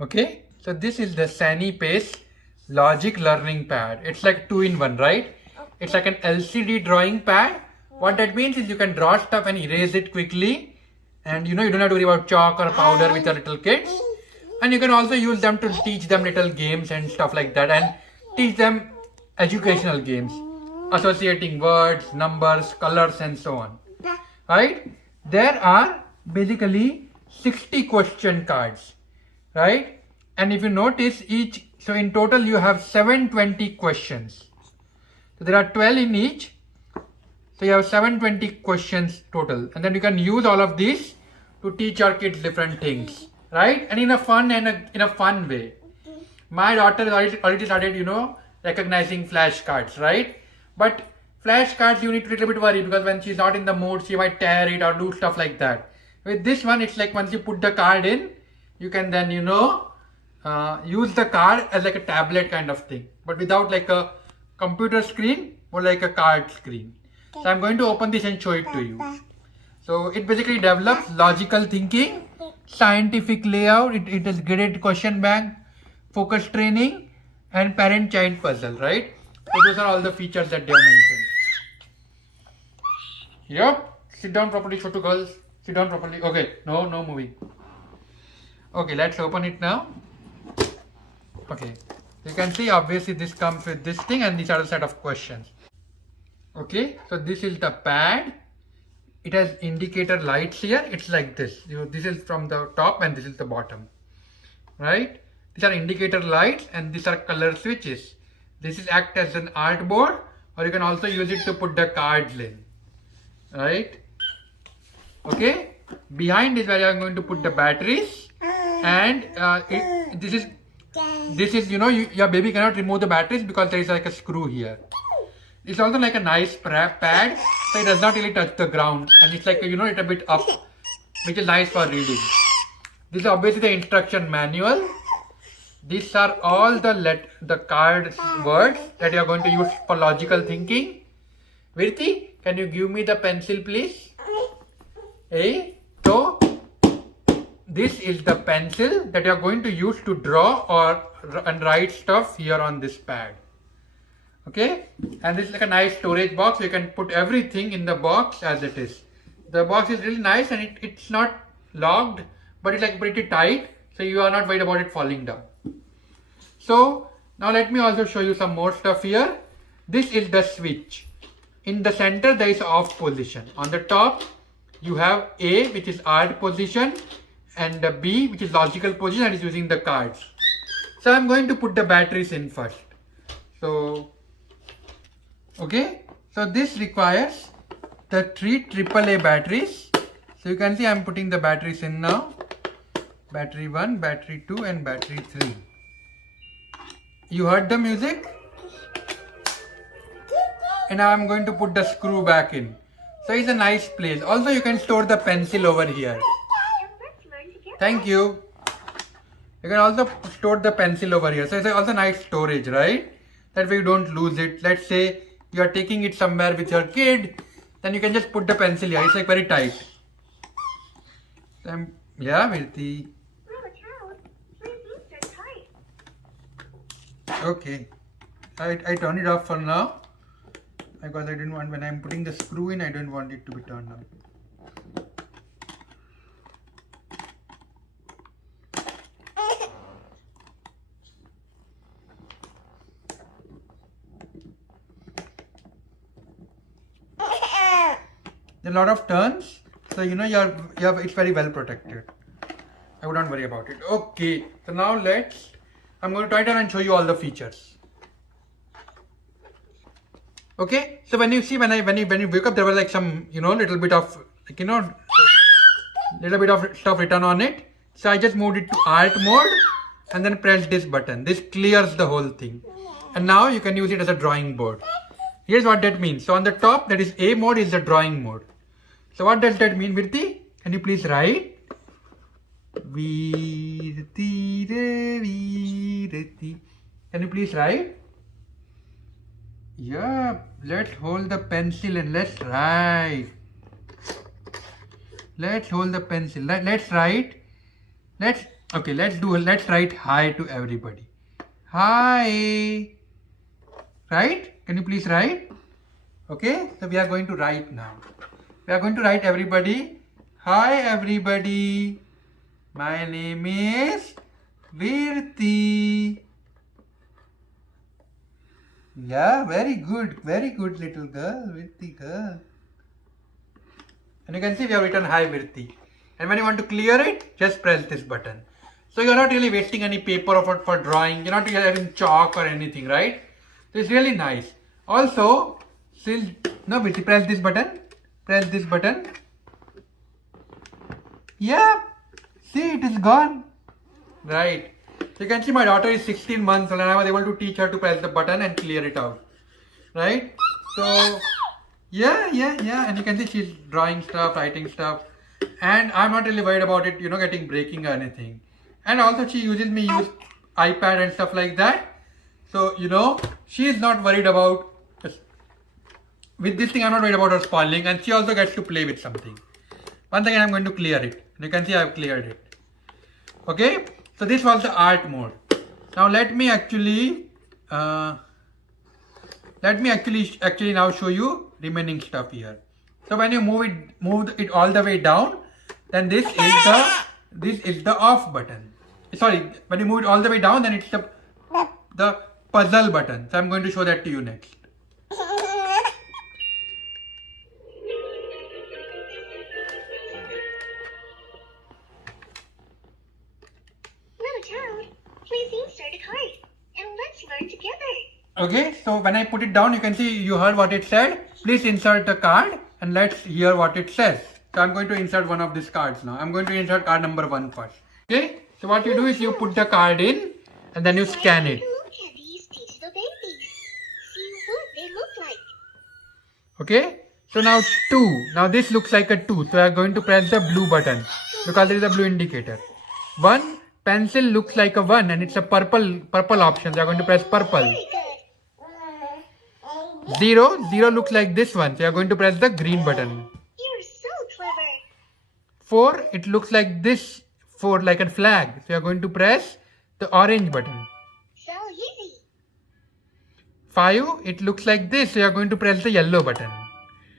Okay, so this is the Sani Pace Logic Learning Pad. It's like 2-in-1, right? It's like an LCD drawing pad. What that means is you can draw stuff and erase it quickly, and you don't have to worry about chalk or powder with your little kids. And you can also use them to teach them little games and stuff like that, and teach them educational games, associating words, numbers, colors, and so on. Right? There are basically 60 question cards, right? And if you notice so in total you have 720 questions. So there are 12 in each. So you have 720 questions total, and then you can use all of these to teach your kids different things, right? And in a fun way. My daughter has already started, recognizing flashcards, right? But flashcards, you need to be a little bit worried because when she's not in the mood, she might tear it or do stuff like that. With this one, it's like once you put the card in, you can then, use the card as like a tablet kind of thing, but without like a computer screen, or like a card screen. So I'm going to open this and show it to you. So it basically develops logical thinking, scientific layout, it has graded question bank, focus training, and parent-child puzzle, right? So those are all the features that they have mentioned. Yep. Sit down properly, Chotu girls. Sit down properly. Okay. No moving. Okay, let's open it now. Okay. You can see obviously this comes with this thing, and these are the set of questions. Okay. So this is the pad. It has indicator lights here. It's like this. This is from the top and this is the bottom. Right? These are indicator lights and these are color switches. This is act as an artboard, or you can also use it to put the cards in. Right? Okay? Behind is where I'm going to put the batteries, and this is your baby cannot remove the batteries because there is like a screw here. It's also like a nice pad, so it does not really touch the ground, and it's like it's a bit up, which is nice for reading. This is obviously the instruction manual. These are all the card words that you are going to use for logical thinking. Virti, can you give me the pencil, please? Hey, so this is the pencil that you are going to use to draw and write stuff here on this pad. Okay, and this is like a nice storage box, so you can put everything in the box as it is. The box is really nice, and it's not locked, but it's like pretty tight, so you are not worried about it falling down. So now let me also show you some more stuff here. This is the switch. In the center there is off position. On the top you have A, which is art position, and the B, which is logical position, that is using the cards. So I'm going to put the batteries in first. So okay, so this requires the 3 AAA batteries. So you can see I'm putting the batteries in now. Battery 1, battery 2, and battery 3. You heard the music? And now I'm going to put the screw back in. So it's a nice place. Also you can store the pencil over here. Thank you. You can also store the pencil over here. So it's also nice storage, right? That way you don't lose it. Let's say you are taking it somewhere with your kid, then you can just put the pencil here. It's like very tight. Yeah, Virti. Okay. I turn it off for now because I didn't want, when I'm putting the screw in, I don't want it to be turned on. There are a lot of turns, so it's very well protected. I would not worry about it. Okay, so now I'm going to try it and show you all the features. Okay, so when you wake up, there was like some little bit of stuff written on it. So I just moved it to art mode and then press this button. This clears the whole thing, and now you can use it as a drawing board. Here's what that means. So on the top, that is A mode, is the drawing mode. So what does that mean, Virti? Can you please write? Virti. Can you please write? Yeah, let's hold the pencil and let's write. Let's hold the pencil. Let's write. Let's Okay, let's write hi to everybody. Hi. Right? Can you please write? Okay, so we are going to write now. We are going to write everybody. Hi everybody. My name is Virti. Yeah, very good little girl, Virti girl. And you can see we have written hi Virti. And when you want to clear it, just press this button. So you're not really wasting any paper for drawing. You're not having chalk or anything, right? So it's really nice. Also, still, no Virti, press this button. Press this button. Yeah, see it is gone. Right. So you can see my daughter is 16 months old and I was able to teach her to press the button and clear it out. Right? So yeah. And you can see she's drawing stuff, writing stuff. And I'm not really worried about it, getting breaking or anything. And also she use iPad and stuff like that. So, she is not worried about, with this thing I'm not worried about her spoiling, and she also gets to play with something. Once again I'm going to clear it. You can see I've cleared it. Okay, so this was the art mode. Now let me actually now show you remaining stuff here. So when you move it all the way down, then this is the off button. Sorry, when you move it all the way down, then it's the puzzle button. So I'm going to show that to you next. Please insert a card and let's learn together. Okay, so when I put it down, you can see you heard what it said. Please insert the card and let's hear what it says. So I'm going to insert one of these cards now. I'm going to insert card number 1 first. Okay, so what you do is you put the card in and then you scan it. Look at these digital babies. See what they look like. Okay, so now 2. Now this looks like a 2. So I'm going to press the blue button because there is a blue indicator. 1. Pencil looks like a 1 and it's a purple option. So you're going to press purple. Very good. 0 looks like this one. So you're going to press the green button. You're so clever. 4, it looks like this. 4 like a flag. So you're going to press the orange button. So easy. 5, it looks like this. So you're going to press the yellow button.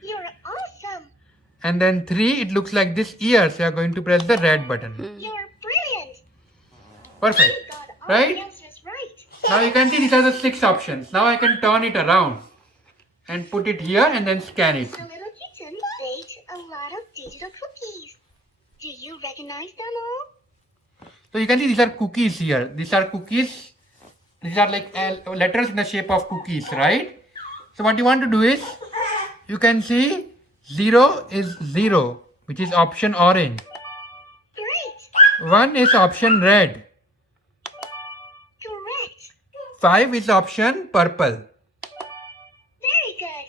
You're awesome. And then 3, it looks like this ear. So you're going to press the red button. You're brilliant. Perfect. You got all Right? the answers right. Now you can see these are the 6 options. Now I can turn it around and put it here and then scan it. The little kitten baked a lot of digital cookies. Do you recognize them all? So you can see these are cookies here. These are cookies. These are like letters in the shape of cookies, right? So what you want to do is, you can see 0 is 0, which is option orange. Great. 1 is option red. Correct. 5 is option purple. Very good.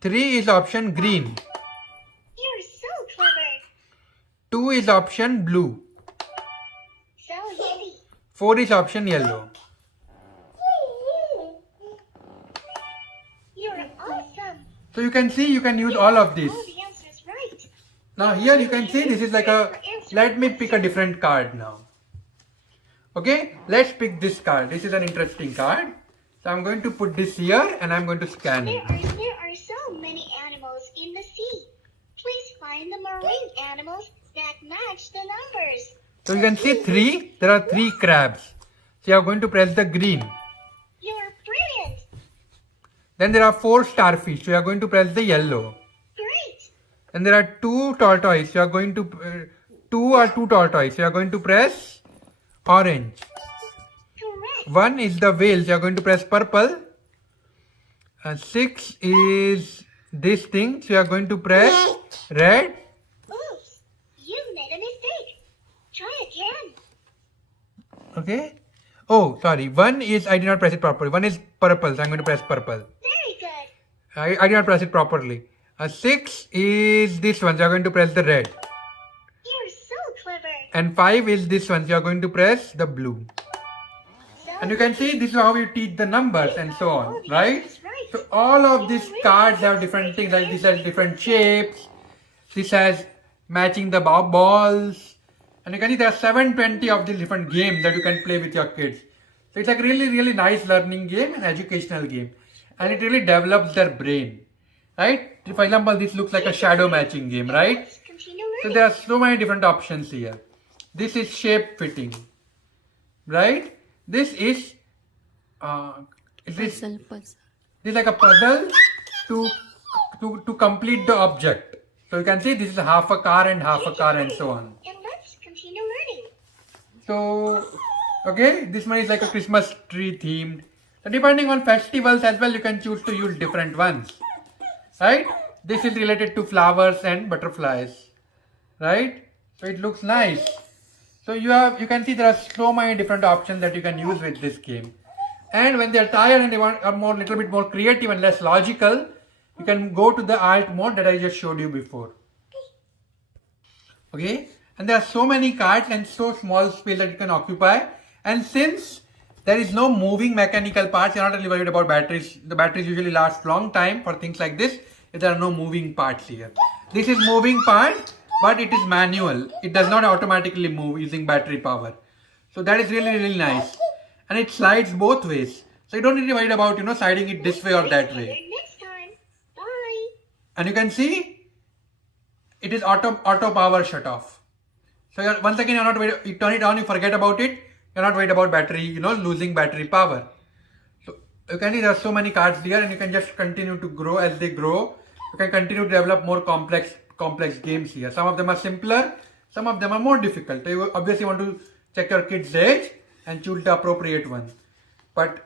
3 is option green. You're so clever. 2 is option blue. So easy. 4 is option yellow. You're awesome. So you can see you can use all of this. All the answers right. Now here you can see this is like a, let me pick a different card now. Okay, let's pick this card. This is an interesting card. So I'm going to put this here and I'm going to scan it. There are so many animals in the sea. Please find the marine animals that match the numbers. So you can see 3, there are 3 crabs. So you are going to press the green. You're brilliant. Then there are 4 starfish. So you are going to press the yellow. Great. Then there are 2 tortoise. So you are going to, 2 tortoise. So you are going to press orange. Correct. 1 is the whale. So you are going to press purple. 6 is this thing. So you are going to press red. Oops. You made a mistake. Try again. Okay. Oh, sorry. 1 is, I did not press it properly. 1 is purple. So I'm going to press purple. Very good. I did not press it properly. 6 is this one. So you're going to press the red. You're so clever. And 5 is this one. So you're going to press the blue. So And you can see this is how you teach the numbers and so all on, the right? answers right. So all of these cards have different things, like this has different shapes. This has matching the balls. And you can see there are 720 of these different games that you can play with your kids. So it's like really nice learning game and educational game. And it really develops their brain. Right? For example, this looks like a shadow matching game, right? Let's continue So learning. there are so many different options here. This is shape fitting. Right? This is Puzzle. this is like a puzzle to complete the object. So you can see this is half a car and half a car and so on. And let's continue learning. So, okay, this one is like a Christmas tree themed. So depending on festivals as well, you can choose to use different ones. Right? This is related to flowers and butterflies. Right? So it looks nice. So you can see there are so many different options that you can use with this game. And when they are tired and they are little bit more creative and less logical, you can go to the alt mode that I just showed you before. Okay, and there are so many cards and so small space that you can occupy. And since there is no moving mechanical parts, you're not really worried about batteries. The batteries usually last long time for things like this if there are no moving parts here. This is moving part, but it is manual. It does not automatically move using battery power. So that is really nice. And it slides both ways. So you don't need to worry about, sliding it this way or that way. Learn next time. Bye. And you can see it is auto power shut off. So once again, you're not worried, you turn it on, you forget about it. You're not worried about battery, losing battery power. So you can see there are so many cards here, and you can just continue to grow as they grow. You can continue to develop more complex games here. Some of them are simpler, some of them are more difficult. So you obviously want to check your kid's age and choose the appropriate one. But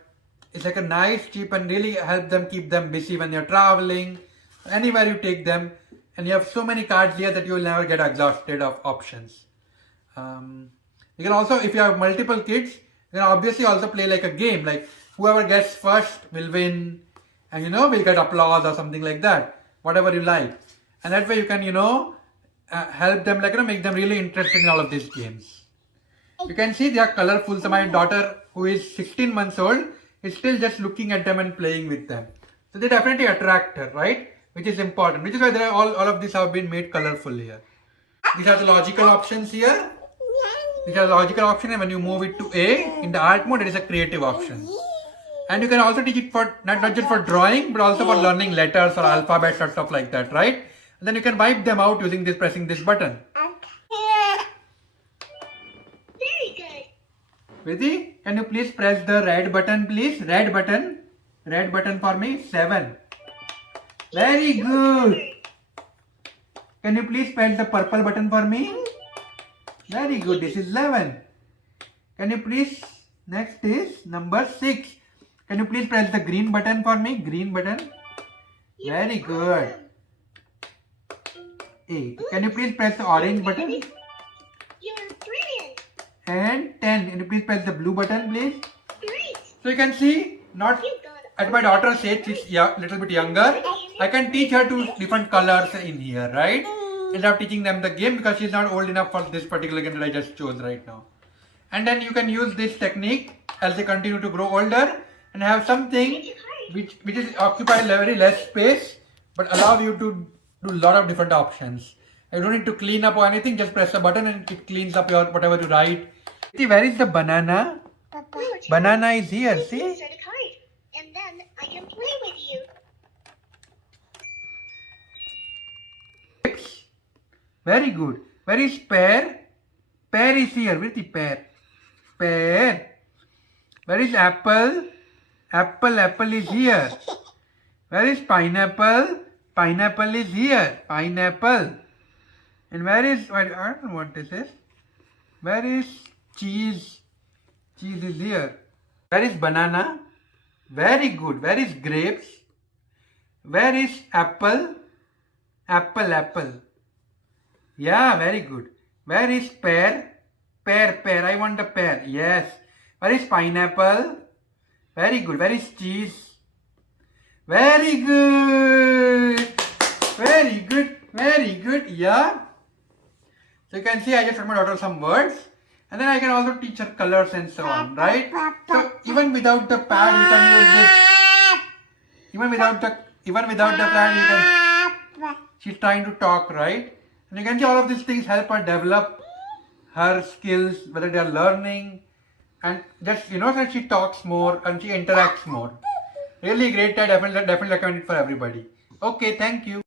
it's like a nice, cheap, and really help them keep them busy when they're traveling, anywhere you take them. And you have so many cards here that you will never get exhausted of options. You can also, if you have multiple kids, you can obviously also play like a game. Like whoever gets first will win, and will get applause or something like that. Whatever you like, and that way you can help them, make them really interested in all of these games. You can see they are colorful. So my daughter, who is 16 months old, is still just looking at them and playing with them. So they definitely attract her, right? Which is important. Which is why there are all of these have been made colorful here. These are the logical options here. These are the logical options, and when you move it to A in the art mode, it is a creative option. And you can also teach it for not just for drawing, but also for learning letters or alphabets or stuff like that, right? And then you can wipe them out using pressing this button. Very good. Vidi, can you please press the red button, please? Red button for me. 7. Very good. Can you please press the purple button for me? Very good. This is 11. Can you please? Next is number 6. Can you please press the green button for me? Green button. Very good. 8. Can you please press the orange button? You're brilliant. And 10. Can you please press the blue button, please? Great. So you can see, not You got at my daughter's age, she's little bit younger. I can teach her to different colors in here, right? Instead of teaching them the game, because she's not old enough for this particular game that I just chose right now. And then you can use this technique as they continue to grow older and have something which is occupy very less space, but allow you to do a lot of different options. You don't need to clean up or anything, just press a button and it cleans up your whatever you write. See, where is the banana? Banana is here, see? Insert a card, and then I can play with you. Very good. Where is pear? Pear is here. Where is the pear? Pear. Where is apple? Apple is here. Where is pineapple? Pineapple is here. Pineapple. And where is, I don't know what this is. Where is cheese? Cheese is here. Where is banana? Very good. Where is grapes? Where is apple? Apple. Yeah, very good. Where is pear? Pear. I want the pear. Yes. Where is pineapple? Very good. Where is cheese? Very good. Very good. Yeah. So you can see I just taught my daughter some words. And then I can also teach her colors and so on, right? So even without the pad, you can use this. Even without the pad, you can. She's trying to talk, right? And you can see all of these things help her develop her skills, whether they are learning, and just that she talks more and she interacts more. Really great. I definitely recommend it for everybody. Okay, thank you.